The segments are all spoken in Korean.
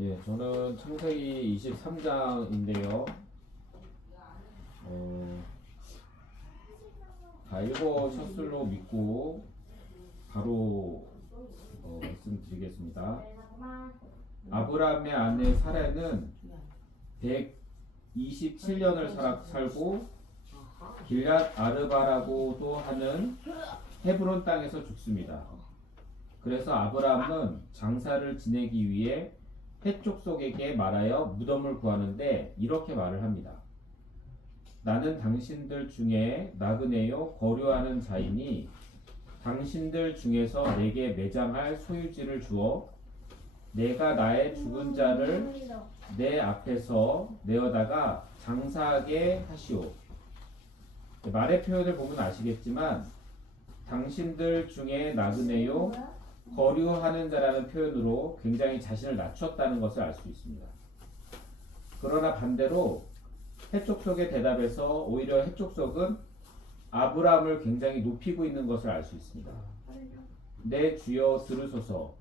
예, 저는 창세기 23장인데요. 다 읽어셨을로 믿고 바로 말씀드리겠습니다. 아브라함의 아내 사라는 127년을 살고 길랏 아르바라고도 하는 헤브론 땅에서 죽습니다. 그래서 아브라함은 장사를 지내기 위해 헷 족속에게 말하여 무덤을 구하는데 이렇게 말을 합니다. 나는 당신들 중에 나그네요 거류하는 자이니 당신들 중에서 내게 매장할 소유지를 주어 내가 나의 죽은 자를 내 앞에서 내어다가 장사하게 하시오. 말의 표현을 보면 아시겠지만 당신들 중에 나그네요 거류하는 자라는 표현으로 굉장히 자신을 낮췄다는 것을 알 수 있습니다. 그러나 반대로 헷족속의 대답에서 오히려 헷족속은 아브라함을 굉장히 높이고 있는 것을 알 수 있습니다. 내 주여 들으소서.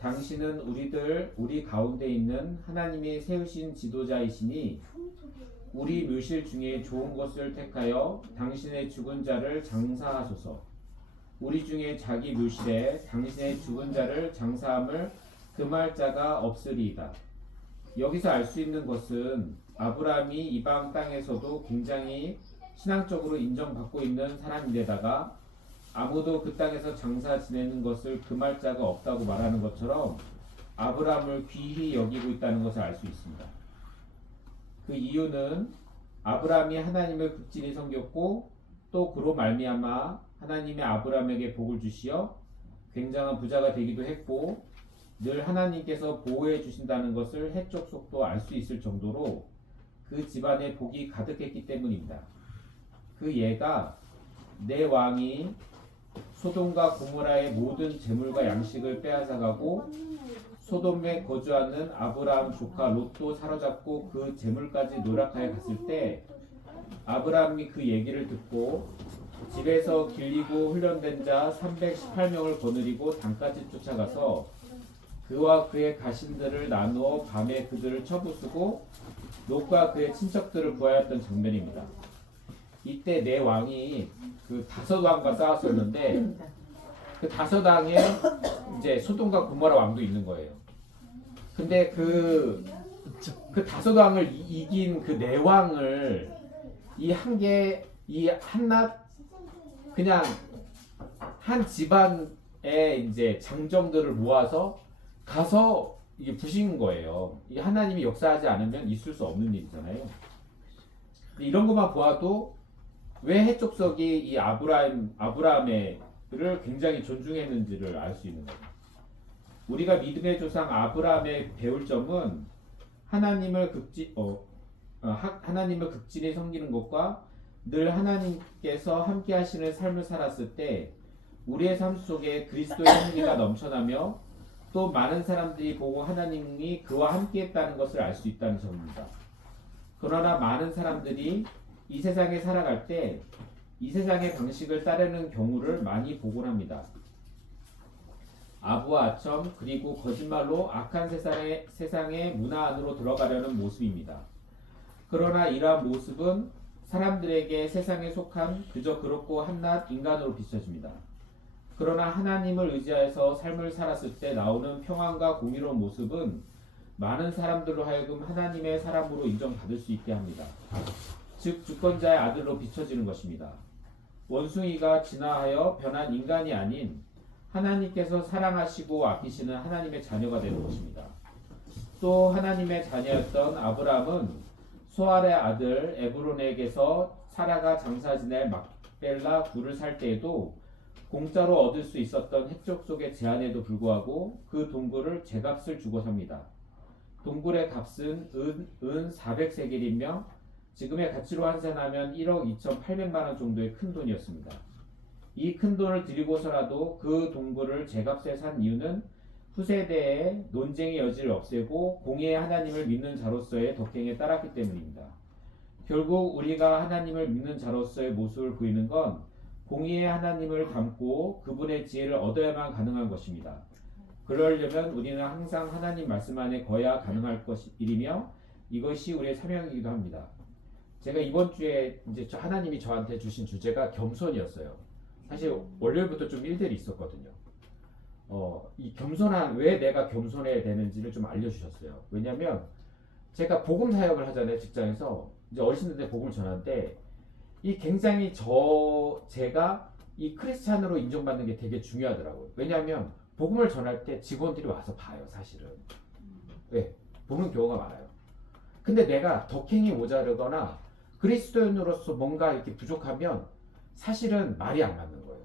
당신은 우리 가운데 있는 하나님이 세우신 지도자이시니 우리 묘실 중에 좋은 것을 택하여 당신의 죽은 자를 장사하소서. 우리 중에 자기 묘실에 당신의 죽은 자를 장사함을 금할 자가 없으리이다. 여기서 알 수 있는 것은 아브라함이 이방 땅에서도 굉장히 신앙적으로 인정받고 있는 사람인데다가 아무도 그 땅에서 장사 지내는 것을 금할 자가 없다고 말하는 것처럼 아브라함을 귀히 여기고 있다는 것을 알 수 있습니다. 그 이유는 아브라함이 하나님을 극진히 섬겼고 또 그로 말미암아 하나님의 아브라함에게 복을 주시어 굉장한 부자가 되기도 했고 늘 하나님께서 보호해 주신다는 것을 헷 족속도 알 수 있을 정도로 그 집안에 복이 가득했기 때문입니다. 그 예가 내 왕이 소돔과 고모라의 모든 재물과 양식을 빼앗아가고 소돔에 거주하는 아브라함 조카 롯도 사로잡고 그 재물까지 노력하여 갔을 때 아브라함이 그 얘기를 듣고 집에서 길리고 훈련된 자 318명을 거느리고 단까지 쫓아가서 그와 그의 가신들을 나누어 밤에 그들을 쳐부수고 롯과 그의 친척들을 구하였던 장면입니다. 이때 내 왕이 그 다섯 왕과 싸웠었는데 그 다섯 왕에 이제 소돔과 고모라 왕도 있는 거예요. 근데 그 다섯 왕을 이긴 그 네 왕을 이 한낱 그냥 한 집안의 이제 장정들을 모아서 가서 이게 부신 거예요. 이게 하나님이 역사하지 않으면 있을 수 없는 일이잖아요. 이런 것만 보아도 왜 헷족속이 이 아브라함을 굉장히 존중했는지를 알 수 있는 거예요. 우리가 믿음의 조상 아브라함의 배울 점은 하나님을 극진히 섬기는 것과 늘 하나님께서 함께 하시는 삶을 살았을 때 우리의 삶 속에 그리스도의 승리가 넘쳐나며 또 많은 사람들이 보고 하나님이 그와 함께 했다는 것을 알 수 있다는 점입니다. 그러나 많은 사람들이 이 세상에 살아갈 때 이 세상의 방식을 따르는 경우를 많이 보곤 합니다. 아부와 아첨 그리고 거짓말로 악한 세상의 문화 안으로 들어가려는 모습입니다. 그러나 이러한 모습은 사람들에게 세상에 속한 그저 그렇고 한낱 인간으로 비춰집니다. 그러나 하나님을 의지하여서 삶을 살았을 때 나오는 평안과 공의로운 모습은 많은 사람들로 하여금 하나님의 사람으로 인정받을 수 있게 합니다. 즉 주권자의 아들로 비춰지는 것입니다. 원숭이가 진화하여 변한 인간이 아닌 하나님께서 사랑하시고 아끼시는 하나님의 자녀가 되는 것입니다. 또 하나님의 자녀였던 아브라함은 소알의 아들 에브론에게서 사라가 장사 지낼 막벨라 굴을 살 때에도 공짜로 얻을 수 있었던 헷족속의 제한에도 불구하고 그 동굴을 제값을 주고 삽니다. 동굴의 값은 은 400세겔이며 지금의 가치로 환산하면 1억 2,800만 원 정도의 큰 돈이었습니다. 이 큰 돈을 들이고서라도 그 동굴을 제값에 산 이유는 후세대의 논쟁의 여지를 없애고 공의의 하나님을 믿는 자로서의 덕행에 따랐기 때문입니다. 결국 우리가 하나님을 믿는 자로서의 모습을 보이는 건 공의의 하나님을 닮고 그분의 지혜를 얻어야만 가능한 것입니다. 그러려면 우리는 항상 하나님 말씀 안에 거야 가능할 일이며 이것이 우리의 사명이기도 합니다. 제가 이번 주에 이제 하나님이 저한테 주신 주제가 겸손이었어요. 사실 월요일부터 좀 일들이 있었거든요. 이 겸손한 왜 내가 겸손해야 되는지를 좀 알려주셨어요. 왜냐하면 제가 복음 사역을 하잖아요. 직장에서 이제 어르신들한테 복음을 전하는데 이 굉장히 제가 이 크리스찬으로 인정받는 게 되게 중요하더라고요. 왜냐하면 복음을 전할 때 직원들이 와서 봐요. 사실은 네, 보는 경우가 많아요. 근데 내가 덕행이 모자르거나 그리스도인으로서 뭔가 이렇게 부족하면 사실은 말이 안 맞는 거예요.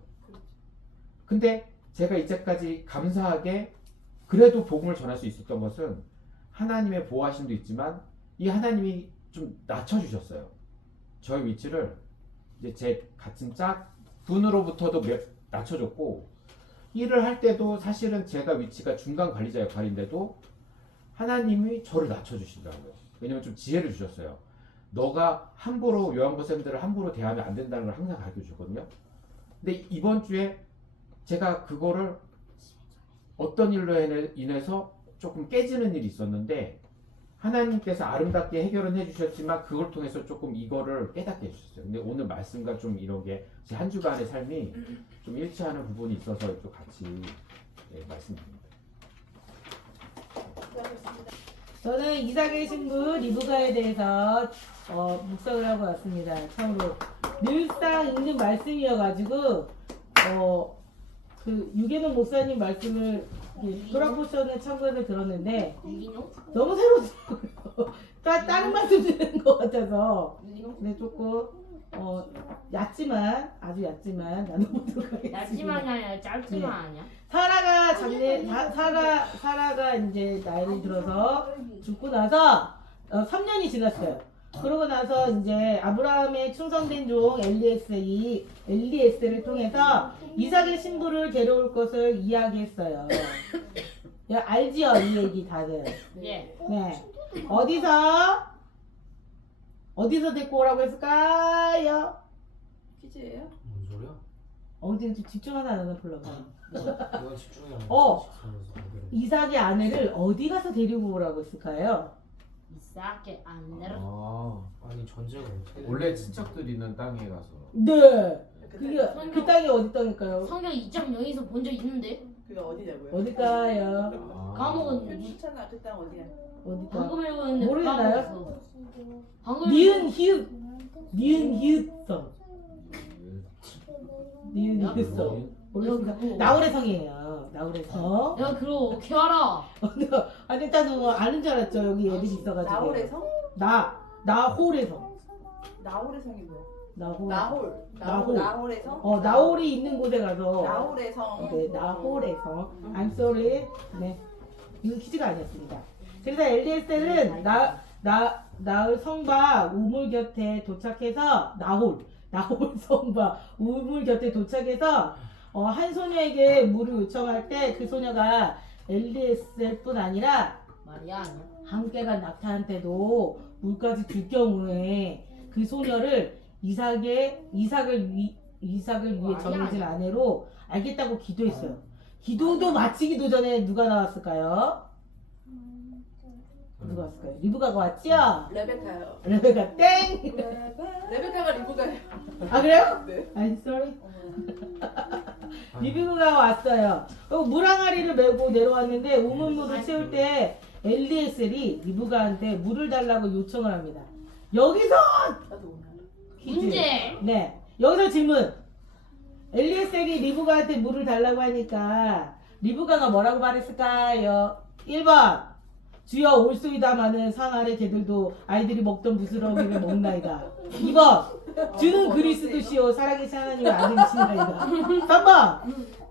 근데 제가 이제까지 감사하게 그래도 복음을 전할 수 있었던 것은 하나님의 보호하심도 있지만 이 하나님이 좀 낮춰주셨어요. 저의 위치를 이제 제 같은 분으로부터도 낮춰줬고 일을 할 때도 사실은 제가 위치가 중간 관리자 역할인데도 하나님이 저를 낮춰주시더라고요. 왜냐면 좀 지혜를 주셨어요. 너가 함부로 요한고생들을 함부로 대하면 안 된다는 걸 항상 가르쳐 주거든요. 근데 이번 주에 제가 그거를 어떤 일로 인해서 조금 깨지는 일이 있었는데 하나님께서 아름답게 해결은 해주셨지만 그걸 통해서 조금 이거를 깨닫게 해주셨어요. 근데 오늘 말씀과 좀 이런 게 제 한 주간의 삶이 좀 일치하는 부분이 있어서 또 같이 말씀드립니다. 저는 이삭의 신부 리브가에 대해서 묵상을 하고 왔습니다. 참으로 늘상 읽는 말씀이어가지고 그 유계명 목사님 말씀을 토라포션을 참고해서 들었는데 너무 새롭더라고요. 다른 말씀 듣는 것 같아서 근데 조금 아주 얕지만 나눠보도록 하겠습니다. 얕지만이 아니라 짧지만 네. 아니야? 사라가 이제 나이를 들어서 죽고 나서 3년이 지났어요. 그러고 나서 이제 아브라함의 충성된 종 엘리에셀을 통해서 이삭의 신부를 데려올 것을 이야기했어요. 야, 알지요? 이 얘기 다들. 예. 네. 어디서 데리고 오라고 했을까요? 퀴즈예요? 뭔 소리야? 어디 좀 집중하나 안 하나 불러봐. 이건 집중이 안 돼. 이삭의 아내를 어디 가서 데리고 오라고 했을까요? 이삭의 아내를 아니 전제가 어떻게 돼? 원래 친척들 있는 땅에 가서 네. 그게 성경- 그 땅이 어디 땅일까요? 성경 2.0에서 본 적 있는데 그게 어디냐고요? 어딜까요? 까먹었는데. 추천아 그 땅 어디야? 어디다? 방금 읽었는데 모르겠나요? 까먹었어. 방금 니은 히읗성. 니은 히읗성. 모르겠습니다. 나홀의 성이에요. 나홀의 성. 야 그거 어떻게 알아? 아니 일단 뭐 아는 줄 알았죠. 여기 애들이 있어가지고. 나홀의 성? 나홀의 성. 나홀의 성이 뭐야? 나홀. 나홀. 나홀의 성? 나홀이 있는 곳에 가서. 나홀의 성. 네, 나홀의 성. I'm sorry. 네. 이거 퀴즈가 아니었습니다. 그래서 엘리에셀은 나홀 성과 우물 곁에 도착해서 나홀 성과 우물 곁에 도착해서 한 소녀에게 물을 요청할 때 그 소녀가 엘리에셀뿐 아니라 말이야 아니야? 함께간 낙타한테도 물까지 줄 경우에 그 소녀를 이삭을 위해 정해진 아내로 알겠다고 기도했어요. 기도도 마치기도 전에 누가 나왔을까요? 누가 왔을까요? 리브가가 왔죠? 레베카요. 레베카 땡! 레베카가 리브가예요. 아 그래요? 네. I'm sorry. 리브가가 왔어요. 물 항아리를 메고 내려왔는데 우물물을 채울 때 엘리에셀이 리브가한테 물을 달라고 요청을 합니다. 여기서 나도 오늘. 퀴즈. 문제. 네. 여기서 질문. 엘리에셀이 리브가한테 물을 달라고 하니까 리브가가 뭐라고 말했을까요? 1번 주여 올소이다 마는 상 아래 개들도 아이들이 먹던 부스러기를 먹나이다. 2번 주는 그리스도시요 살아계신 하나님의 아들이시나이다. 3번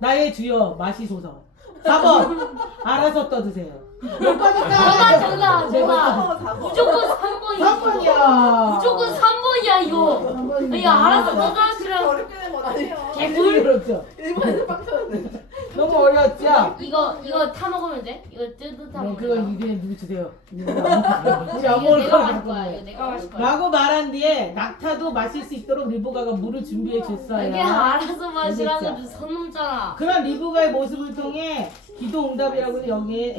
나의 주여 마시소서. 4번 알아서 떠드세요. 몇 번일까? 정답. 무조건 3번이야. 3번이야. 무조건 3번이야 이거. 야 알아서 떠나시라. 어렵게 된 건 아니에요. 개꿀. 그렇죠. 일본에서 빵 터졌네. 너무 어려웠죠? 이거 타 먹으면 돼? 이거 뜯어 타 네, 먹으면 그거 돼? 이제 누구 주세요. 우리 안 이거 먹을 내가 거야. 마실 거야. 이거 내가 마실 거야. 라고 말한 뒤에 낙타도 마실 수 있도록 리브가가 물을 준비해 줬어요. 이게 알아서 마시라고 알겠죠? 선 넘잖아. 그런 리브가의 모습을 통해 기도 응답이라고는 여기에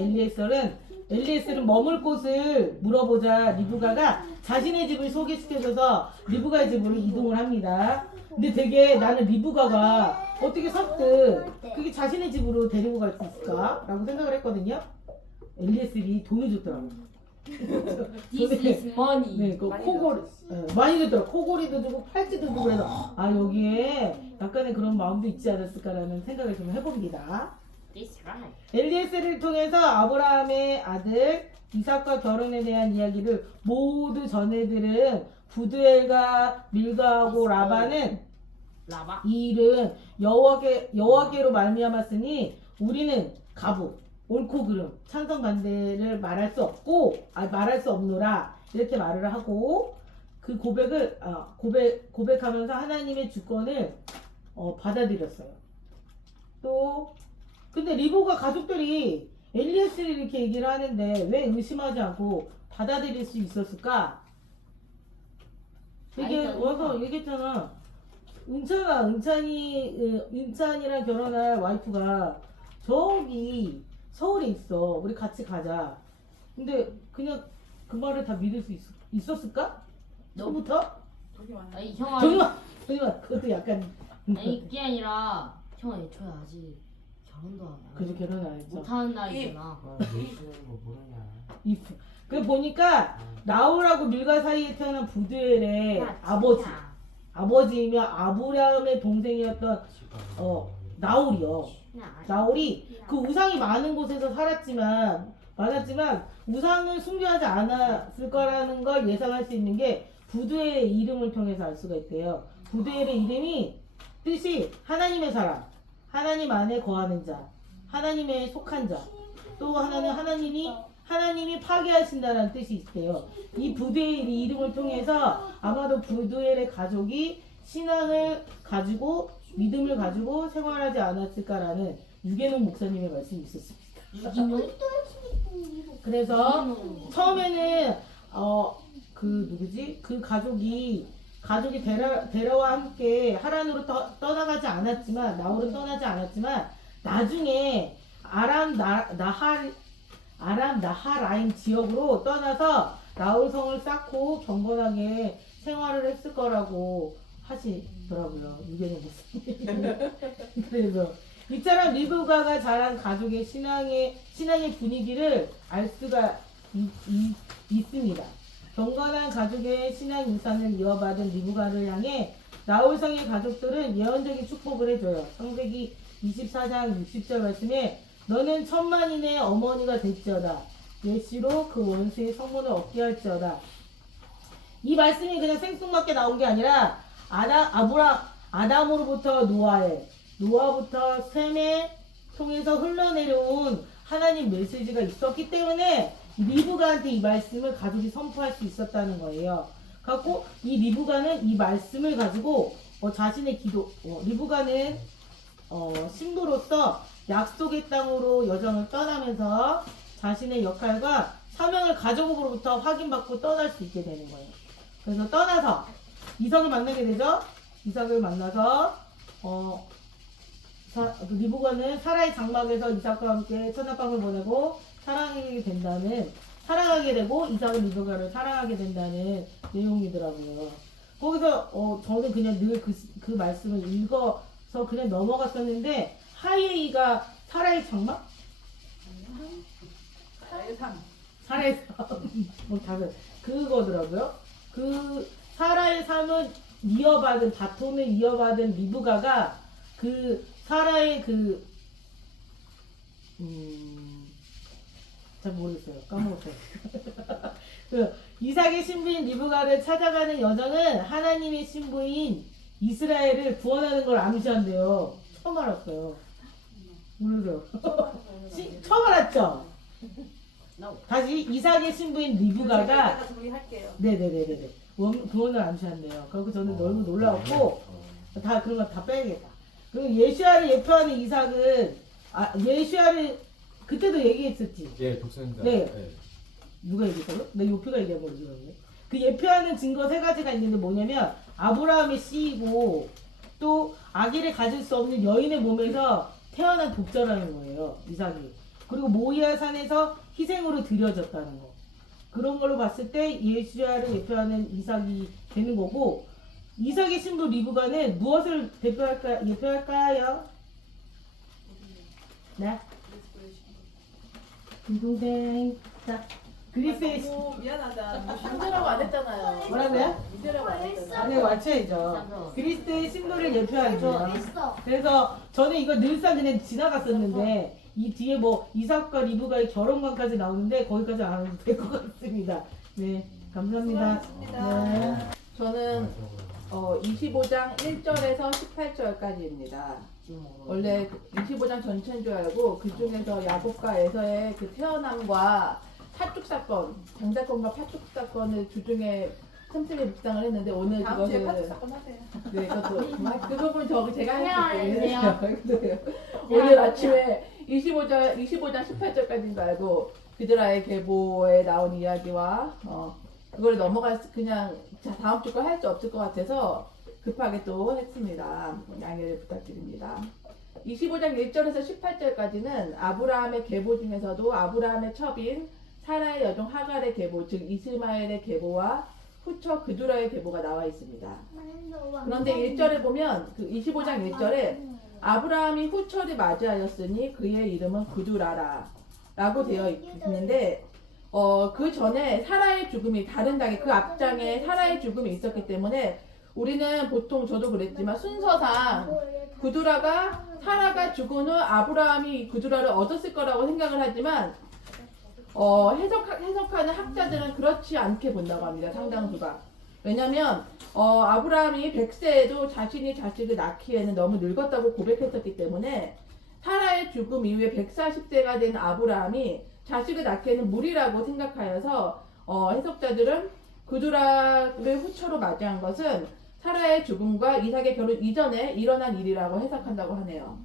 엘리에셀은 머물 곳을 물어보자 리브가가 자신의 집을 소개시켜줘서 리브가의 집으로 이동을 합니다. 근데 되게 나는 리브가가 어떻게 선뜻 그게 자신의 집으로 데리고 갈 수 있을까? 라고 생각을 했거든요. 엘리에셀이 돈을 줬더라고요. This is money. 네, 그 많이 코골이 많이 줬더라고. 코골이도 주고 팔찌도 주고 해서 아 여기에 약간의 그런 마음도 있지 않았을까라는 생각을 좀 해봅니다. This right. 엘리에셀을 통해서 아브라함의 아들 이삭과 결혼에 대한 이야기를 모두 전해들은 부두엘과 밀가하고 라반은 라바. 이 일은 여호와께로 말미암았으니 우리는 가부 옳고 그름 찬성 반대를 말할 수 없노라 이렇게 말을 하고 그 고백을 고백하면서 하나님의 주권을 받아들였어요. 또 근데 리브가 가족들이 엘리에셀이 이렇게 얘기를 하는데 왜 의심하지 않고 받아들일 수 있었을까? 이게 와서 얘기했잖아. 은찬이랑 결혼할 와이프가 저기 서울에 있어. 우리 같이 가자. 근데 그냥 그 말을 다 믿을 수 있었을까? 처음부터? 저기 많아. 아니 형아. 정말 그것도 약간 아니 그게 아니라 형아 애초에 아직 결혼도 안 해. 그저 결혼 안 했죠. 못하는 나이잖아. 아, 내시는 거 모르냐. 그 보니까 나홀하고 밀가 사이에 태어난 부두엘의 아버지이며 아브라함의 동생이었던 나홀이요. 나홀이 그 우상이 많은 곳에서 많았지만 우상을 숭배하지 않았을 거라는 걸 예상할 수 있는 게 부두엘의 이름을 통해서 알 수가 있대요. 부두엘의 이름이 뜻이 하나님의 사람, 하나님 안에 거하는 자, 하나님의 속한 자, 또 하나는 하나님이 파괴하신다는 뜻이 있대요. 이 부두엘의 이름을 통해서 아마도 부두엘의 가족이 신앙을 가지고 믿음을 가지고 생활하지 않았을까라는 유계농 목사님의 말씀이 있었습니다. 유기농? 그래서 처음에는 그 가족이 데라와 함께 하란으로 떠나가지 않았지만 나홀은 떠나지 않았지만 나중에 아람 나하라임 지역으로 떠나서 나홀 성을 쌓고 경건하게 생활을 했을 거라고 하시더라고요. 유계농 목사님. 그래서 이처럼 리브가가 자란 가족의 신앙의 분위기를 알 수가 있습니다. 경건한 가족의 신앙 유산을 이어받은 리브가를 향해 나홀성의 가족들은 예언적인 축복을 해줘요. 창세기 24장 60절 말씀에 너는 천만인의 어머니가 될지어다. 예시로 그 원수의 성문을 얻게 할지어다. 이 말씀이 그냥 생뚱맞게 나온 게 아니라 아담으로부터 노아부터 셈에 통해서 흘러내려온 하나님 메시지가 있었기 때문에 리브가한테 이 말씀을 가족이 선포할 수 있었다는 거예요. 갖고 이 리브가는 이 말씀을 가지고 자신의 리브가는 신부로서 약속의 땅으로 여정을 떠나면서 자신의 역할과 사명을 가족으로부터 확인받고 떠날 수 있게 되는 거예요. 그래서 떠나서 이삭을 만나게 되죠. 이삭을 만나서 리브가는 사라의 장막에서 이삭과 함께 첫날밤을 보내고 사랑하게 되고 이삭은 리브가를 사랑하게 된다는 내용이더라고요. 거기서 저는 그냥 늘 그 말씀을 읽어서 그냥 넘어갔었는데 하이에이가 사라의 장막? 사라의 삶 뭐 다들 그거더라고요. 그 사라의 삶은 바톤을 이어받은 리브가가 그 사라의 잘 모르겠어요. 까먹었어요. 그 이삭의 신부인 리브가를 찾아가는 여정은 하나님의 신부인 이스라엘을 구원하는 걸 암시한대요. 처음 알았어요. 모르세요? 처음 알았죠? 다시 이삭의 신부인 리브가가 정리할게요. 네네네네 구원을 암시한대요. 그리고 저는 너무 놀라웠고 다 그런 거 다 빼야겠다. 그리고 예수야를 예표하는 이삭은 예수야를 그때도 얘기했었지. 예, 독생자. 네. 누가 얘기했다고? 나 요표가 얘기해버리지. 그 예표하는 증거 3가지가 있는데 뭐냐면 아브라함의 씨이고 또 아기를 가질 수 없는 여인의 몸에서 태어난 독자라는 거예요. 이삭이. 그리고 모리아 산에서 희생으로 드려졌다는 거. 그런 걸로 봤을 때 예수야를 대표하는 이삭이 되는 거고, 이삭의 신부 리브가는 무엇을 예표할까요? 네? 동생. 자, 그리스의 아이고, 미안하다. 문제라고 안 했잖아요. 뭐라고요? 문제라고 안 했잖아요. 안에 맞춰야죠. 그리스도의 신부를 예표하죠. 있어. 그래서 저는 이거 늘상 그냥 지나갔었는데 이 뒤에 뭐 이삭과 리브가의 결혼관까지 나오는데 거기까지 안 해도 될 것 같습니다. 네, 감사합니다. 네. 저는 25장 1절에서 18절까지입니다. 원래 25장 전체인 줄 알고 그 중에서 야곱과 에서의 그 태어남과 파축 사건, 장사건과 파축 사건을 주중에 틈틈이 묵상을 했는데 오늘 다음 주에 그거를 파트 사건 하세요. 네, 그 부분 제가 해야 했을게요. 오늘 아침에 25장 18절까지인 줄 알고 그들아의 계보에 나온 이야기와 그걸 그냥 다음 주 거 할 수 없을 것 같아서 급하게 또 했습니다. 양해를 부탁드립니다. 25장 1절에서 18절까지는 아브라함의 계보 중에서도 아브라함의 첩인 사라의 여종 하갈의 계보, 즉 이스마엘의 계보와 후처 그두라의 계보가 나와 있습니다. 그런데 1절에 보면 그 25장 1절에 아브라함이 후처를 맞이하였으니 그의 이름은 그두라라 라고 되어 있는데 그 전에 사라의 죽음이 다른 장에 그 앞장에 사라의 죽음이 있었기 때문에 우리는 보통 저도 그랬지만 순서상 그두라가 사라가 죽은 후 아브라함이 그두라를 얻었을 거라고 생각을 하지만 해석하는 학자들은 그렇지 않게 본다고 합니다. 상당수가. 왜냐면 아브라함이 100세에도 자신이 자식을 낳기에는 너무 늙었다고 고백했었기 때문에 사라의 죽음 이후에 140세가 된 아브라함이 자식을 낳기에는 무리라고 생각하여서 해석자들은 그두라를 후처로 맞이한 것은 사라의 죽음과 이삭의 결혼 이전에 일어난 일이라고 해석한다고 하네요.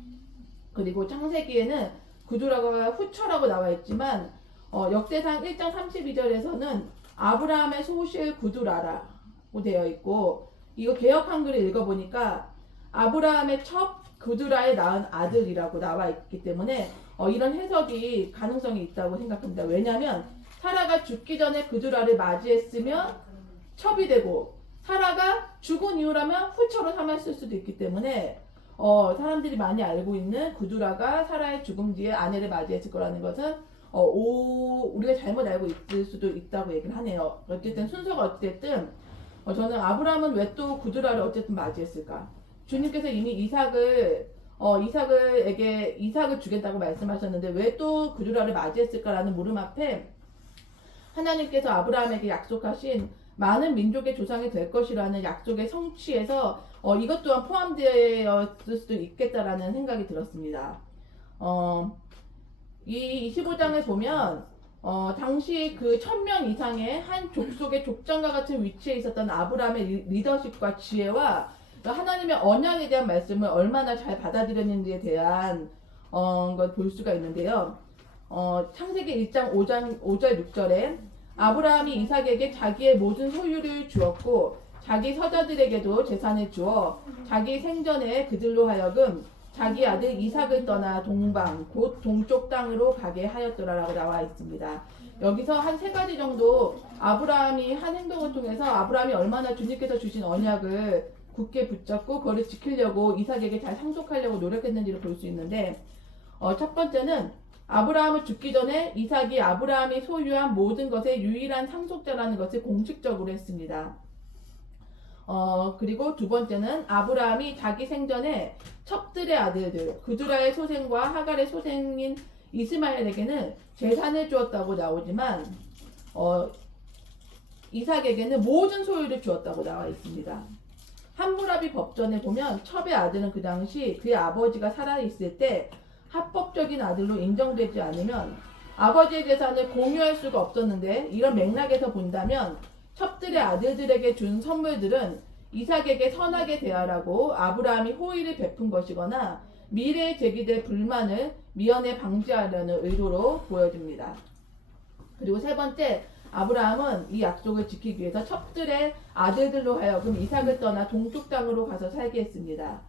그리고 창세기에는 그두라가 후처라고 나와 있지만 역대상 1장 32절에서는 아브라함의 소실 그두라라고 되어 있고 이거 개역 한글을 읽어보니까 아브라함의 첩 그두라에 낳은 아들이라고 나와 있기 때문에 이런 해석이 가능성이 있다고 생각합니다. 왜냐하면 사라가 죽기 전에 그두라를 맞이했으면 첩이 되고 사라가 죽은 이후라면 후처로 삼았을 수도 있기 때문에 사람들이 많이 알고 있는 그두라가 사라의 죽음 뒤에 아내를 맞이했을 거라는 것은 우리가 잘못 알고 있을 수도 있다고 얘기를 하네요. 어쨌든 순서가 어쨌든 저는 아브라함은 왜 또 그두라를 어쨌든 맞이했을까? 주님께서 이미 이삭을 주겠다고 말씀하셨는데 왜 또 그두라를 맞이했을까라는 물음 앞에 하나님께서 아브라함에게 약속하신 많은 민족의 조상이 될 것이라는 약속의 성취에서 이것 또한 포함되었을 수도 있겠다라는 생각이 들었습니다. 이 25장을 보면 당시 그 1000명 이상의 한 족속의 족장과 같은 위치에 있었던 아브라함의 리더십과 지혜와 하나님의 언약에 대한 말씀을 얼마나 잘 받아들였는지에 대한 걸 볼 수가 있는데요. 창세기 1장 5절 6절에 아브라함이 이삭에게 자기의 모든 소유를 주었고 자기 서자들에게도 재산을 주어 자기 생전에 그들로 하여금 자기 아들 이삭을 떠나 동방 곧 동쪽 땅으로 가게 하였더라라고 나와 있습니다. 여기서 한 3가지 정도 아브라함이 한 행동을 통해서 아브라함이 얼마나 주님께서 주신 언약을 굳게 붙잡고 그걸 지키려고 이삭에게 잘 상속하려고 노력했는지를 볼 수 있는데 첫 번째는 아브라함은 죽기 전에 이삭이 아브라함이 소유한 모든 것의 유일한 상속자라는 것을 공식적으로 했습니다. 그리고 두 번째는 아브라함이 자기 생전에 첩들의 아들들 그두라의 소생과 하갈의 소생인 이스마엘에게는 재산을 주었다고 나오지만 이삭에게는 모든 소유를 주었다고 나와 있습니다. 함무라비 법전에 보면 첩의 아들은 그 당시 그의 아버지가 살아있을 때 합법적인 아들로 인정되지 않으면 아버지의 재산을 공유할 수가 없었는데 이런 맥락에서 본다면 첩들의 아들들에게 준 선물들은 이삭에게 선하게 대하라고 아브라함이 호의를 베푼 것이거나 미래에 제기될 불만을 미연에 방지하려는 의도로 보여집니다. 그리고 세 번째, 아브라함은 이 약속을 지키기 위해서 첩들의 아들들로 하여금 이삭을 떠나 동쪽 땅으로 가서 살게 했습니다.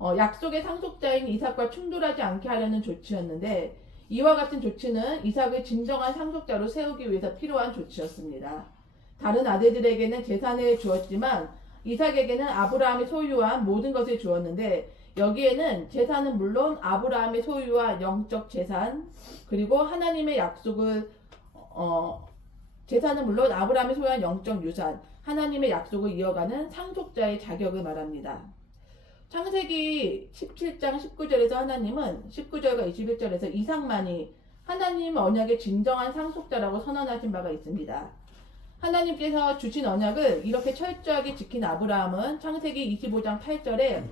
약속의 상속자인 이삭과 충돌하지 않게 하려는 조치였는데 이와 같은 조치는 이삭을 진정한 상속자로 세우기 위해서 필요한 조치였습니다. 다른 아들들에게는 재산을 주었지만 이삭에게는 아브라함이 소유한 모든 것을 주었는데 여기에는 재산은 물론 아브라함이 소유한 영적 재산 그리고 하나님의 약속을 재산은 물론 아브라함이 소유한 영적 유산 하나님의 약속을 이어가는 상속자의 자격을 말합니다. 창세기 17장 19절에서 하나님은 19절과 21절에서 이삭만이 하나님 언약의 진정한 상속자라고 선언하신 바가 있습니다. 하나님께서 주신 언약을 이렇게 철저하게 지킨 아브라함은 창세기 25장 8절에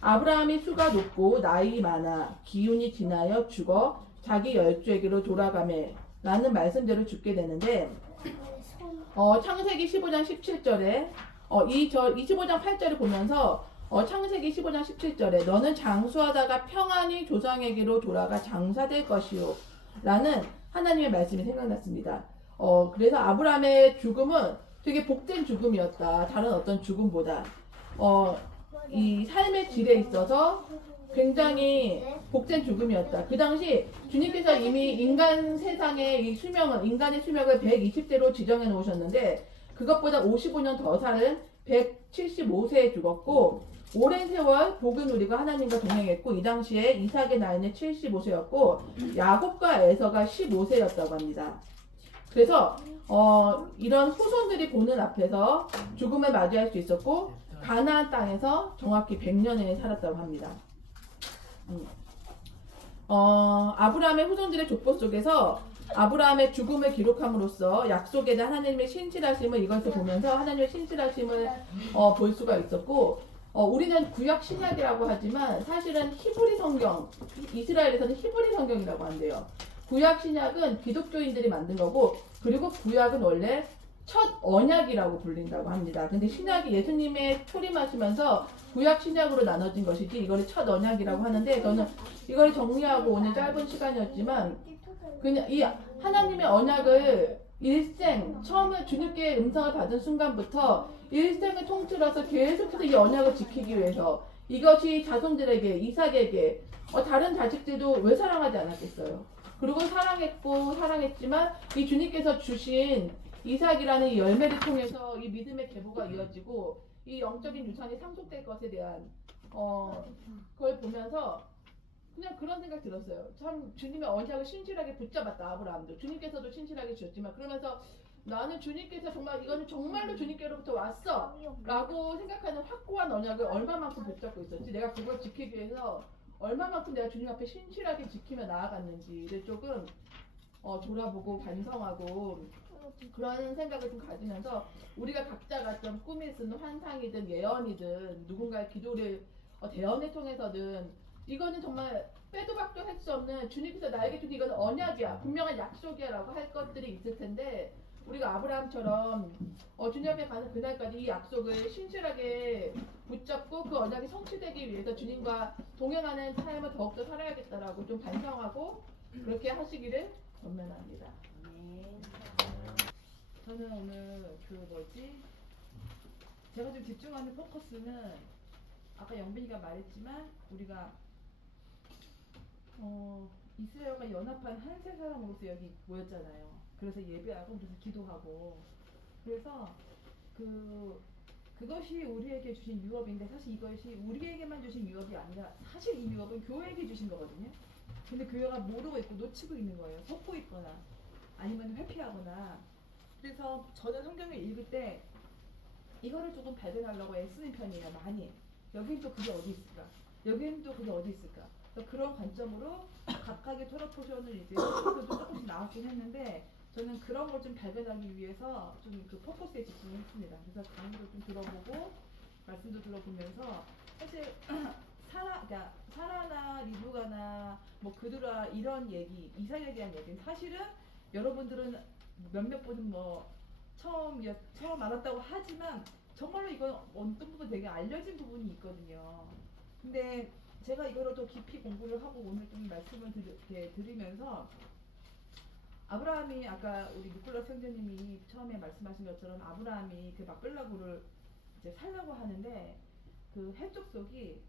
아브라함이 수가 높고 나이 많아 기운이 지나여 죽어 자기 열조에게로 돌아가매 라는 말씀대로 죽게 되는데 창세기 15장 17절에 25장 8절을 보면서 창세기 15장 17절에 너는 장수하다가 평안히 조상에게로 돌아가 장사될 것이요 라는 하나님의 말씀이 생각났습니다. 그래서 아브라함의 죽음은 되게 복된 죽음이었다. 다른 어떤 죽음보다 이 삶의 질에 있어서 굉장히 복된 죽음이었다. 그 당시 주님께서 이미 인간 세상의 인간의 수명을 120세로 지정해 놓으셨는데 그것보다 55년 더 사는 175세에 죽었고 오랜 세월 복을 누리고 하나님과 동행했고 이 당시에 이삭의 나이는 75세였고 야곱과 에서가 15세였다고 합니다. 그래서 이런 후손들이 보는 앞에서 죽음을 맞이할 수 있었고 가나안 땅에서 정확히 100년을 살았다고 합니다. 아브라함의 후손들의 족보 속에서 아브라함의 죽음을 기록함으로써 약속에 대한 하나님의 신실하심을 이것을 보면서 하나님의 신실하심을 볼 수가 있었고 우리는 구약 신약이라고 하지만 사실은 히브리 성경 이스라엘에서는 히브리 성경이라고 한대요. 구약 신약은 기독교인들이 만든 거고 그리고 구약은 원래 첫 언약이라고 불린다고 합니다. 근데 신약이 예수님의 초림하시면서 구약 신약으로 나눠진 것이지 이거를 첫 언약이라고 하는데 저는 이걸 정리하고 오늘 짧은 시간이었지만 그냥 이 하나님의 언약을 일생 처음에 주님께 음성을 받은 순간부터 일생을 통틀어서 계속해서 이 언약을 지키기 위해서 이것이 자손들에게 이삭에게 다른 자식들도 왜 사랑하지 않았겠어요. 그리고 사랑했지만 이 주님께서 주신 이삭이라는 이 열매를 통해서 이 믿음의 계보가 이어지고 이 영적인 유산이 상속될 것에 대한 그걸 보면서 그냥 그런 생각 들었어요. 참 주님의 언약을 신실하게 붙잡았다. 아브라함도 주님께서도 신실하게 주셨지만 그러면서 나는 주님께서 정말 이거는 정말로 주님께로부터 왔어 라고 생각하는 확고한 언약을 얼마만큼 붙잡고 있었지, 내가 그걸 지키기 위해서 얼마만큼 내가 주님 앞에 신실하게 지키며 나아갔는지를 조금 돌아보고 반성하고 그런 생각을 좀 가지면서 우리가 각자가 좀 꿈을 쓰는 환상이든 예언이든 누군가의 기도를 대언을 통해서든 이거는 정말 빼도 박도 할 수 없는 주님께서 나에게 준 이거는 언약이야, 분명한 약속이야 라고 할 것들이 있을 텐데 우리가 아브라함처럼 주님 앞에 가는 그날까지 이 약속을 신실하게 붙잡고 그 언약이 성취되기 위해서 주님과 동행하는 삶을 더욱더 살아야겠다라고 좀 반성하고 그렇게 하시기를 권면합니다. 저는 오늘 제가 좀 집중하는 포커스는 아까 영빈이가 말했지만 우리가 이스라엘과 연합한 한세 사람으로서 여기 모였잖아요. 그래서 예배하고 그래서 기도하고 그래서 그것이 우리에게 주신 유업인데 사실 이것이 우리에게만 주신 유업이 아니라 사실 이 유업은 교회에게 주신 거거든요. 근데 교회가 모르고 있고 놓치고 있는 거예요. 섞고 있거나 아니면 회피하거나. 그래서 저는 성경을 읽을 때 이거를 조금 발견하려고 애쓰는 편이에요. 많이. 여긴 또 그게 어디 있을까? 여기는 또 그게 어디 있을까? 그런 관점으로 각각의 토라 포션을 이제 조금씩 나왔긴 했는데 저는 그런 걸 좀 발견하기 위해서 좀 그 포커스에 집중했습니다. 그래서 강의도 좀 들어보고 말씀도 들어보면서 사실 그러니까 사라나 리브가나 뭐 그드라 이런 얘기, 이삭에 대한 얘기는 사실은 여러분들은 몇몇 분은 뭐 처음 알았다고 하지만 정말로 이건 어떤 부분 되게 알려진 부분이 있거든요. 근데 제가 이거를 더 깊이 공부를 하고 오늘 좀 말씀을 드리면서 아브라함이 아까 우리 니콜라스 형제님이 처음에 말씀하신 것처럼 아브라함이 그 막벨라고를 이제 살려고 하는데 그 해족속이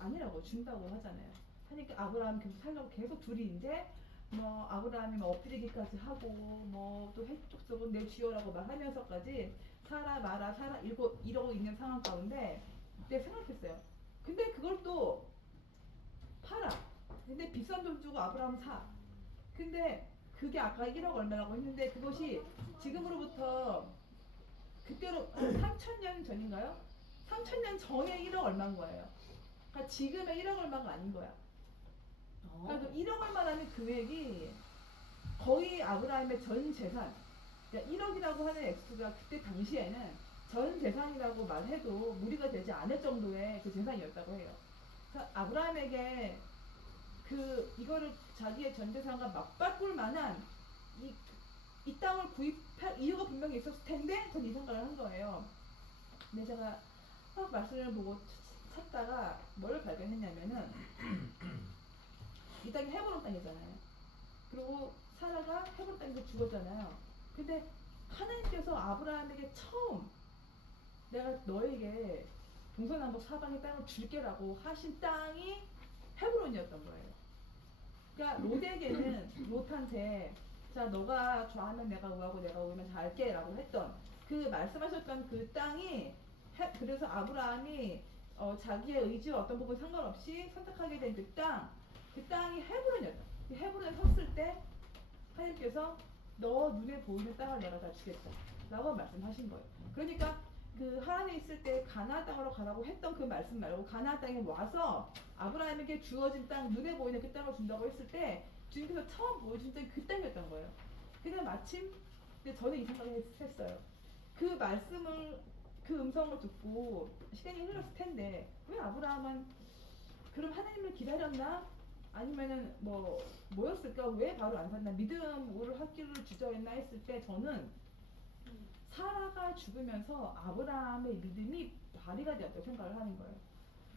아니라고 준다고 하잖아요. 하니까 아브라함 계속 살려고 계속 둘이 이제 뭐 아브라함이 뭐 엎드리기까지 하고 뭐 또 해족속은 내 주여라고 말하면서까지 사라 마라 사라 이러고 있는 상황 가운데 내가 생각했어요. 근데 그걸 또 팔아. 근데 비싼 돈 주고 아브라함 사. 근데 그게 아까 1억 얼마라고 했는데 그것이 지금으로부터 그때로 3,000년 전인가요? 3,000년 전에 1억 얼마인 거예요. 그러니까 지금의 1억 얼마가 아닌 거야. 그러니까 1억 얼마라는 금액이 거의 아브라함의 전 재산. 그러니까 1억이라고 하는 액수가 그때 당시에는 전 재산이라고 말해도 무리가 되지 않을 정도의 그 재산이었다고 해요. 그래서 아브라함에게 이거를 자기의 전 재산과 맞바꿀 만한 이 땅을 구입할 이유가 분명히 있었을 텐데 전 이 생각을 한 거예요. 근데 제가 말씀을 보고 찾다가 뭘 발견했냐면은 이 땅이 헤브론 땅이잖아요. 그리고 사라가 헤브론 땅에서 죽었잖아요. 근데 하나님께서 아브라함에게 처음 내가 너에게 동서남북 사방의 땅을 줄게라고 하신 땅이 헤브론이었던 거예요. 그러니까 롯에게는 롯한테 자 너가 좌하면 내가 우하고 내가 우하면 다 할게 라고 했던 그 말씀하셨던 그 땅이 그래서 아브라함이 자기의 의지와 어떤 부분 상관없이 선택하게 된 그 땅이 헤브론이었다. 그 헤브론에 섰을 때 하나님께서 너 눈에 보이는 땅을 내가 다 주겠다 라고 말씀하신 거예요. 그러니까 그 하란에 있을 때 가나안 땅으로 가라고 했던 그 말씀 말고 가나안 땅에 와서 아브라함에게 주어진 땅 눈에 보이는 그 땅을 준다고 했을 때 주님께서 처음 보여준 땅이 그 땅이었던 거예요. 근데 마침 저는 이 생각을 했어요. 그 말씀을 그 음성을 듣고 시간이 흘렀을 텐데 왜 아브라함은 그럼 하나님을 기다렸나? 아니면은 뭐였을까? 왜 바로 안 샀나? 믿음으로 할 길을 주저했나 했을 때 저는 사라가 죽으면서 아브라함의 믿음이 발휘가 되었다고 생각을 하는 거예요.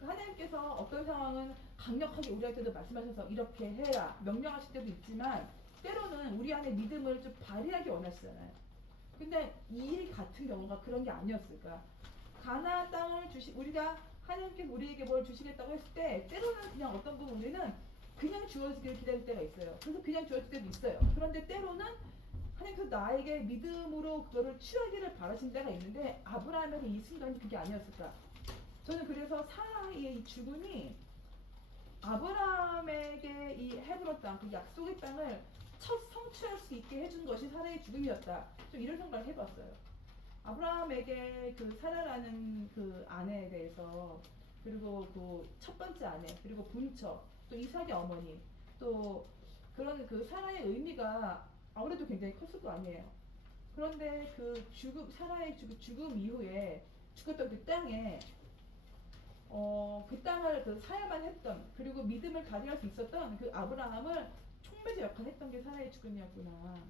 하나님께서 어떤 상황은 강력하게 우리한테도 말씀하셔서 이렇게 해라 명령하실 때도 있지만 때로는 우리 안에 믿음을 좀 발휘하기 원하시잖아요. 근데 이 일 같은 경우가 그런 게 아니었을까? 가나안 땅을 우리가 하나님께서 우리에게 뭘 주시겠다고 했을 때 때로는 그냥 어떤 부분 우리는 그냥 주어지기를 기다릴 때가 있어요. 그래서 그냥 주어질 때도 있어요. 그런데 때로는 하나님께서 나에게 믿음으로 그거를 취하기를 바라신 때가 있는데 아브라함에게 이 순간이 그게 아니었을까? 저는 그래서 사라의 이 죽음이 아브라함에게 이 헤브론 땅, 그 약속의 땅을 첫 성취할 수 있게 해준 것이 사라의 죽음이었다. 좀 이런 생각을 해봤어요. 아브라함에게 그 사라라는 그 아내에 대해서 그리고 그 첫 번째 아내 그리고 분처 또 이삭의 어머니 또 그런 그 사라의 의미가 아무래도 굉장히 컸을 거 아니에요. 그런데 그 사라의 죽음 이후에 죽었던 그 땅에 그 땅을 그 사야만 했던 그리고 믿음을 발휘할 수 있었던 그 아브라함을 촉매제 역할을 했던 게 사라의 죽음이었구나.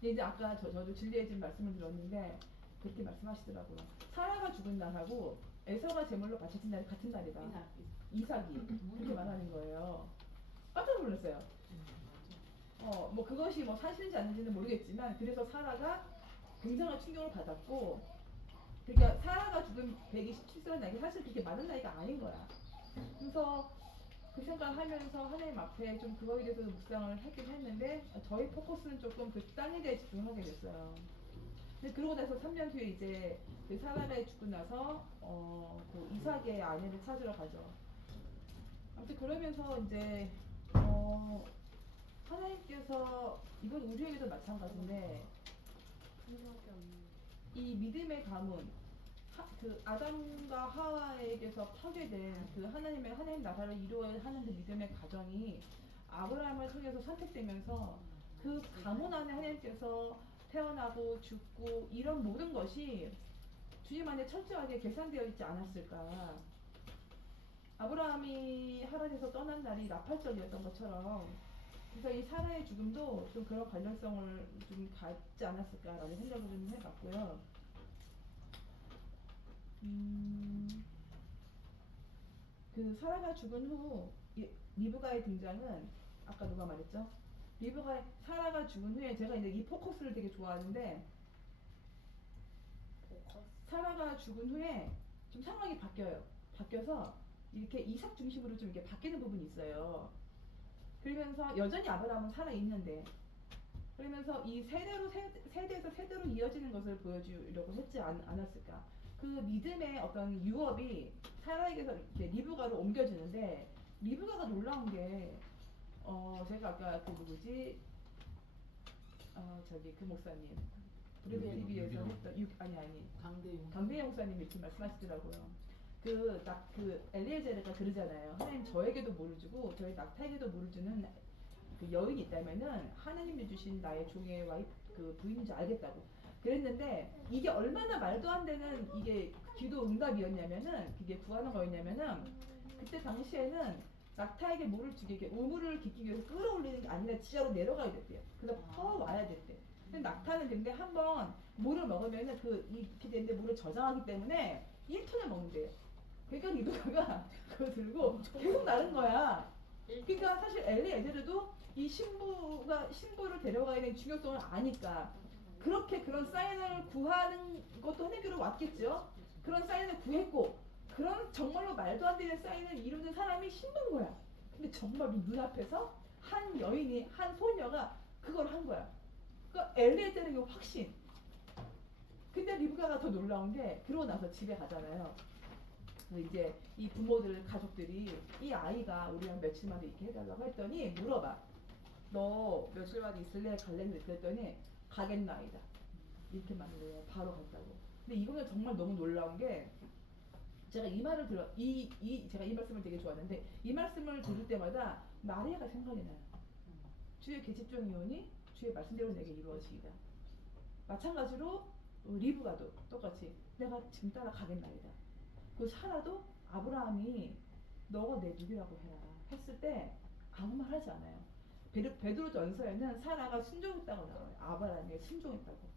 근데 이제 아까 저도 진리의 집 말씀을 들었는데 그렇게 말씀하시더라고요. 사라가 죽은 날하고 에서가 제물로 바쳐진 날이 같은 날이다. 이삭이 그렇게 말하는 거예요. 깜짝 놀랐어요. 뭐 그것이 뭐 사실인지 아닌지는 모르겠지만 그래서 사라가 굉장한 충격을 받았고 그러니까 사라가 죽은 127세의 나이가 사실 그렇게 많은 나이가 아닌 거야. 그래서 그 생각을 하면서 하나님 앞에 좀 그거에 대해서 묵상을 하긴 했는데 저희 포커스는 조금 그 땅에 대해 집중하게 됐어요. 근데 그러고 나서 3년 뒤에 이제 그 사라가 죽고 나서 그 이삭의 아내를 찾으러 가죠. 아무튼 그러면서 이제 하나님께서 이건 우리에게도 마찬가지인데 이 믿음의 가문 그 아담과 하와에게서 파괴된 그 하나님 나라를 이루어야 하는 그 믿음의 가정이 아브라함을 통해서 선택되면서 그 가문 안에 하나님께서 태어나고 죽고 이런 모든 것이 주님 안에 철저하게 계산되어 있지 않았을까. 아브라함이 하란에서 떠난 날이 나팔절이었던 것처럼 그래서 이 사라의 죽음도 좀 그런 관련성을 좀 갖지 않았을까라는 생각을 좀 해봤고요. 그 사라가 죽은 후 리브가의 등장은 아까 누가 말했죠? 사라가 죽은 후에 제가 이제 이 포커스를 되게 좋아하는데 사라가 죽은 후에 좀 상황이 바뀌어요. 바뀌어서 이렇게 이삭 중심으로 좀 이렇게 바뀌는 부분이 있어요. 그러면서 여전히 아브라함은 살아 있는데, 그러면서 이 세대에서 세대로 이어지는 것을 보여주려고 했지 않았을까? 그 믿음의 어떤 유업이 사라에게서 이렇게 리브가로 옮겨지는데, 리브가가 놀라운 게 제가 아까 그 누구지? 저기 그 목사님 브레드 TV에서 했던 아니 강대영 목사님이 이렇게 말씀하시더라고요. 그 엘리에제르가 그러잖아요. 하나님 저에게도 물을 주고 저희 낙타에게도 물을 주는 그 여인이 있다면은 하나님이 주신 나의 종의 그 부인인 줄 알겠다고 그랬는데, 이게 얼마나 말도 안 되는 이게 기도 응답이었냐면은, 그게 구하는 거였냐면은, 그때 당시에는 낙타에게 물을 주기, 이게 우물을 깊기 위해서 끌어올리는 게 아니라 지하로 내려가야 됐대요. 그래서 퍼와야 됐대. 근데 낙타는 근데 한번 물을 먹으면은 이렇게 되는데 물을 저장하기 때문에 1톤을 먹는데요. 그러니까 리브가가 그거 들고 계속 나른 거야. 그러니까 사실 엘리에제르도 이 신부를 데려가야 되는 중요성을 아니까 그런 사인을 구하는 것도 하나님께로 왔겠죠. 그런 사인을 구했고, 그런 정말로 말도 안 되는 사인을 이루는 사람이 신부인 거야. 근데 정말 눈앞에서 한 여인이, 한 소녀가 그걸 한 거야. 그러니까 엘리에제르의 확신. 근데 리브가가 더 놀라운 게, 그러고 나서 집에 가잖아요. 이제 이 부모들, 가족들이 이 아이가 우리랑 며칠만 있게 해달라고 했더니 물어봐. 너 며칠만 있을래? 갈래? 그랬더니 가겠나이다. 이렇게 말해요. 바로 갔다고. 근데 이거는 정말 너무 놀라운 게, 제가 이 말을 제가 이 말씀을 되게 좋아하는데, 이 말씀을 들을 때마다 마리아가 생각이 나요. 주의 계집종이 오니 주의 말씀대로 내게 이루어지이다. 마찬가지로 리브가도 똑같이 내가 지금 따라 가겠나이다. 그 사라도 아브라함이 너가 내 누이라고 해라 했을 때 아무 말 하지 않아요. 베드로 전서에는 사라가 순종했다고 나와요. 아브라함이 순종했다고.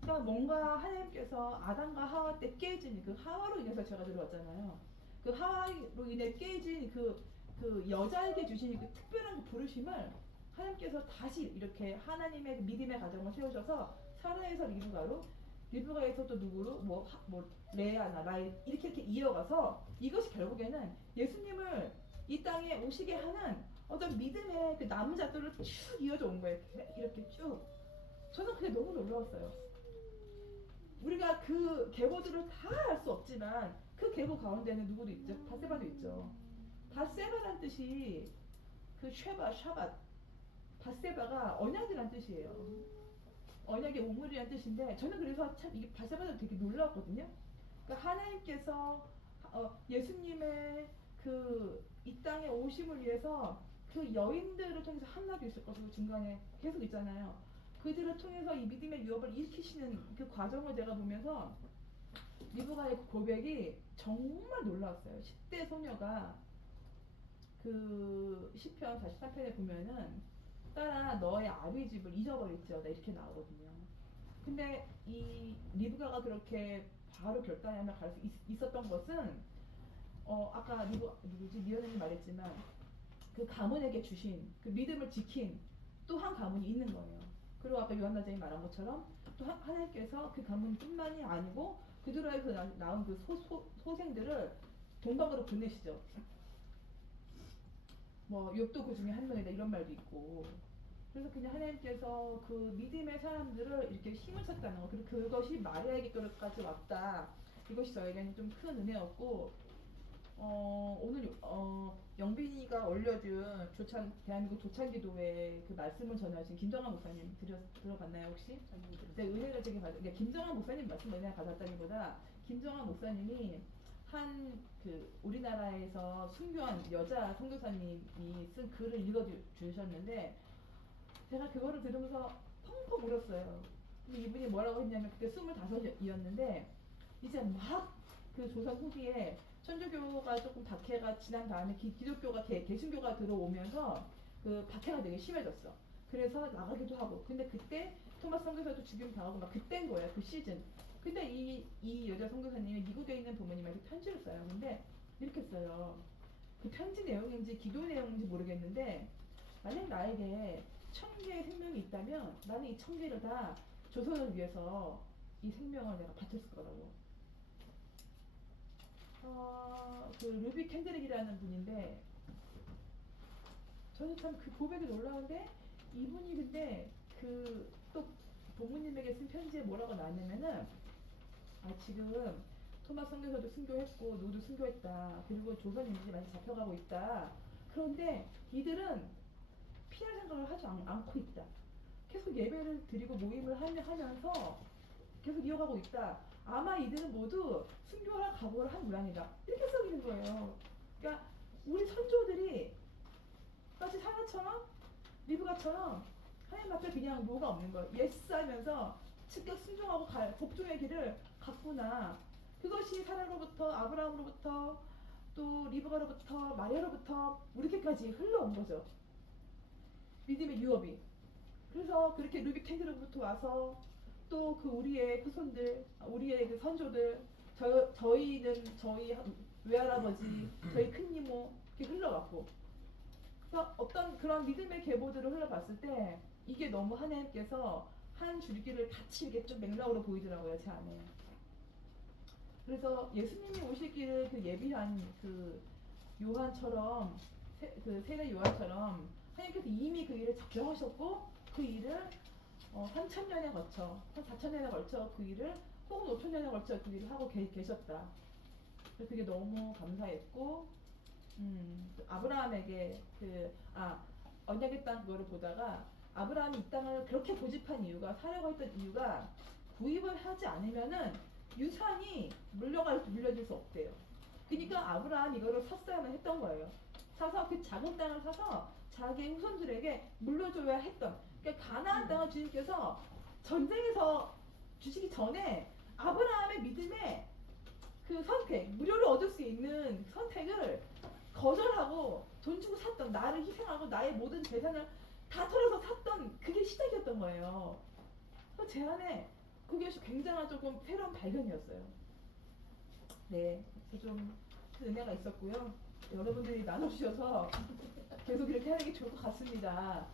그러니까 뭔가 하나님께서 아담과 하와 때 깨진, 그 하와로 인해서 제가 들어왔잖아요. 그 하와로 인해 깨진 그 여자에게 주신 그 특별한 그 부르심을 하나님께서 다시 이렇게 하나님의 믿음의 가정을 세우셔서 사라에서 리브가에서 또 누구로 레아나 라일 이렇게 이어가서, 이것이 결국에는 예수님을 이 땅에 오시게 하는 어떤 믿음의 그 나무잣돌을 쭉 이어져 온 거예요. 이렇게 쭉. 저는 그게 너무 놀라웠어요. 우리가 그 계보들을 다 알 수 없지만 그 계보 가운데는 누구도 있죠? 바세바도 있죠. 바세바란 뜻이 그 샤밧 바세바가 언약이란 뜻이에요. 언약의 우물이란 뜻인데, 저는 그래서 참 이게 바세바도 되게 놀라웠거든요. 그러니까 하나님께서 예수님의 이 땅에 오심을 위해서 그 여인들을 통해서 한나도 있을 것이고 중간에 계속 있잖아요. 그들을 통해서 이 믿음의 유업을 일으키시는 그 과정을 제가 보면서 리브가의 그 고백이 정말 놀라웠어요. 10대 소녀가 그 시편 43편에 보면은 딸아 너의 아비 집을 잊어버릴지어다 이렇게 나오거든요. 근데 이 리브가가 그렇게 바로 결단하며 갈 수 있었던 것은 아까 미연님이 말했지만 그 가문에게 주신 그 믿음을 지킨 또 한 가문이 있는 거예요. 그리고 아까 요한나장이 말한 것처럼 또 하나님께서 그 가문뿐만이 아니고 그들에서 나온 그 소생들을 동방으로 보내시죠. 욥도 그 중에 한 명이다 이런 말도 있고. 그래서 그냥 하나님께서 그 믿음의 사람들을 이렇게 힘을 쳤다는 거, 그리고 그것이 마리아에게까지 왔다. 이것이 저에게는 좀 큰 은혜였고, 오늘 영빈이가 올려준 대한민국 조찬기도회 그 말씀을 전하신 김정환 목사님 들어봤나요 혹시? 네, 은혜를 되게 받은. 그러니까 김정환 목사님 말씀 은혜 받았다기보다 김정환 목사님이 우리나라에서 순교한 여자 선교사님이 쓴 글을 읽어주셨는데, 제가 그거를 들으면서 펑펑 울었어요. 근데 이분이 뭐라고 했냐면, 그때 25이었는데 이제 막 그 조선 후기에 천주교가 조금 박해가 지난 다음에 기독교가 개신교가 들어오면서 그 박해가 되게 심해졌어. 그래서 나가기도 하고. 근데 그때 토마스 선교사도 죽임 당하고 막 그때인 거야, 그 시즌. 근데 이 여자 선교사님이 미국에 있는 부모님한테 편지를 써요. 근데 이렇게 써요. 그 편지 내용인지 기도 내용인지 모르겠는데, 만약 나에게 1000개의 생명이 있다면 나는 이 1000개를 다 조선을 위해서 이 생명을 내가 바쳤을 거라고. 그 루비 캔드릭이라는 분인데 저는 참 그 고백이 놀라운데 이분이 근데 그 또 부모님에게 쓴 편지에 뭐라고 나왔냐면은 지금 토마스 선교사도 순교했고 누구도 순교했다. 그리고 조선인들이 많이 잡혀가고 있다. 그런데 이들은 피할 생각을 하지 않고 있다. 계속 예배를 드리고 모임을 하면서 계속 이어가고 있다. 아마 이들은 모두 순교할 각오를 한 모양이다. 이렇게 써있는 거예요. 그러니까 우리 선조들이 마치 사라처럼 리브가처럼 하나님 앞에 그냥 노가 없는 거예요. 예스 하면서 즉각 순종하고 복종의 길을 갔구나. 그것이 사라로부터 아브라함으로부터 또 리브가로부터 마리아로부터 우리에게까지 흘러온 거죠. 믿음의 유업이. 그래서 그렇게 루비 캔드로부터 와서 또 그 우리의 후손들, 우리의 그 선조들, 저희는 저희 외할아버지, 저희 큰 이모 이렇게 흘러갔고. 그래서 어떤 그런 믿음의 계보들을 흘러봤을 때 이게 너무 하나님께서 한 줄기를 같이 이렇게 좀 맥락으로 보이더라고요, 제 안에. 그래서 예수님이 오실 길을 그 예비한 그 요한처럼 그 세례 요한처럼 하나님께서 이미 그 일을 작정하셨고 그 일을 3,000년에 걸쳐 한 4,000년에 걸쳐 그 일을 혹은 5,000년에 걸쳐 그 일을 하고 계셨다. 그래서 그게 너무 감사했고 아브라함에게 언약의 땅 그거를 보다가 아브라함이 이 땅을 그렇게 고집한 이유가 사려고 했던 이유가 구입을 하지 않으면은 유산이 물려줄 수 없대요. 그러니까 아브라함 이거를 샀어야만 했던 거예요. 사서 그 작은 땅을 사서 자기 후손들에게 물려줘야 했던. 그러니까 가나안 땅을 주님께서 전쟁에서 주시기 전에 아브라함의 믿음의 그 선택, 무료로 얻을 수 있는 선택을 거절하고 돈 주고 샀던, 나를 희생하고 나의 모든 재산을 다 털어서 샀던 그게 시작이었던 거예요. 그래서 제 안에 그게 굉장한 조금 새로운 발견이었어요. 네, 좀 은혜가 있었고요. 여러분들이 나눠주셔서 계속 이렇게 하는 게 좋을 것 같습니다.